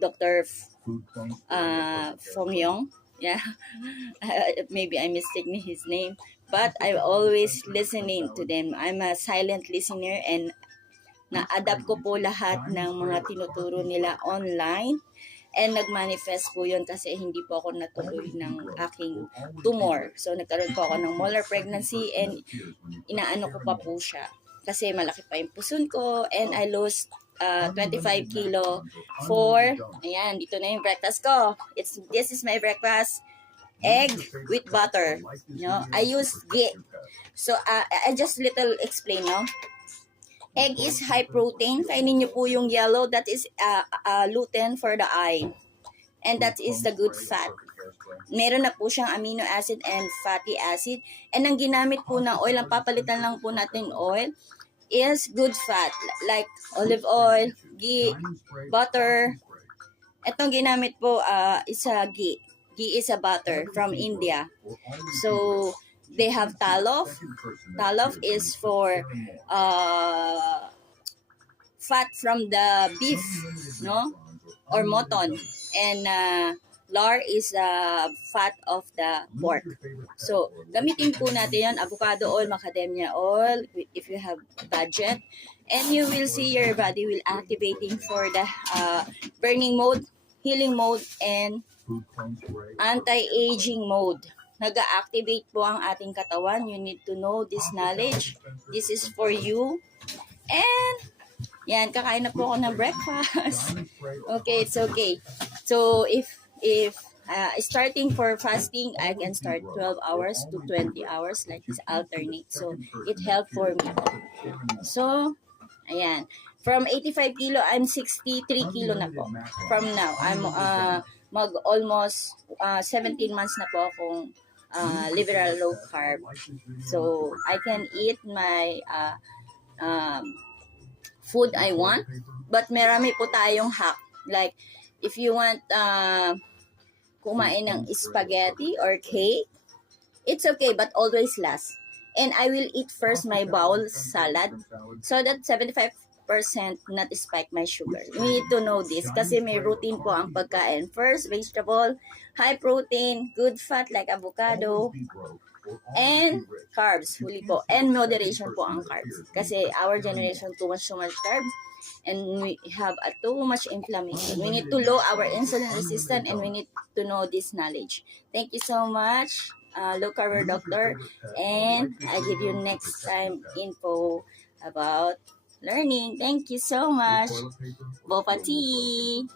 Dr. Fong Yong. Yeah, maybe I'm mistaking his name. But I'm always listening to them. I'm a silent listener and na-adapt ko po lahat ng mga tinuturo nila online. And nag-manifest po yun kasi hindi po ako natuloy ng aking tumor. So nagkaroon po ako ng molar pregnancy and inaano ko pa po siya. Kasi malaki pa yung puson ko and I lost 25 kilo for, ayan, dito na yung breakfast ko. This is my breakfast. Egg with butter. I use ghee. So, I just little explain, no? Egg is high protein. Kainin niyo po yung yellow. That is lutein for the eye. And that is the good fat. Meron na po siyang amino acid and fatty acid. And ang ginamit po na oil, ang papalitan lang po natin oil, is good fat. Like olive oil, ghee, butter. Itong ginamit po is ghee. Ghee is a butter from India. So, they have talof. Talof is for fat from the beef, no? Or mutton. And lard is fat of the pork. So, gamitin po natin yan. Avocado oil, macadamia oil, if you have budget. And you will see your body will activating for the burning mode, healing mode, and anti-aging mode. Nag-activate po ang ating katawan. You need to know this knowledge. This is for you. And, yan, kakain na po ako ng breakfast. Okay, it's okay. So, if starting for fasting, I can start 12 hours to 20 hours like this alternate. So, it helped for me. So, ayan. From 85 kilo, I'm 63 kilo na po. From now, I'm almost 17 months na po akong liberal low carb. So, I can eat my food I want. But marami po tayong hack. Like, if you want kumain ng spaghetti or cake, it's okay, but always last. And I will eat first my bowl salad so that 75% not spike my sugar. We need to know this kasi may routine po ang pagkain. First, vegetable, high protein, good fat like avocado, and carbs, huli po. And moderation po ang carbs. Kasi our generation too much carbs and we have too much inflammation. We need to lower our insulin resistance and we need to know this knowledge. Thank you so much, Low Carb Doctor. And I give you next time info about learning. Thank you so much. Boba tea.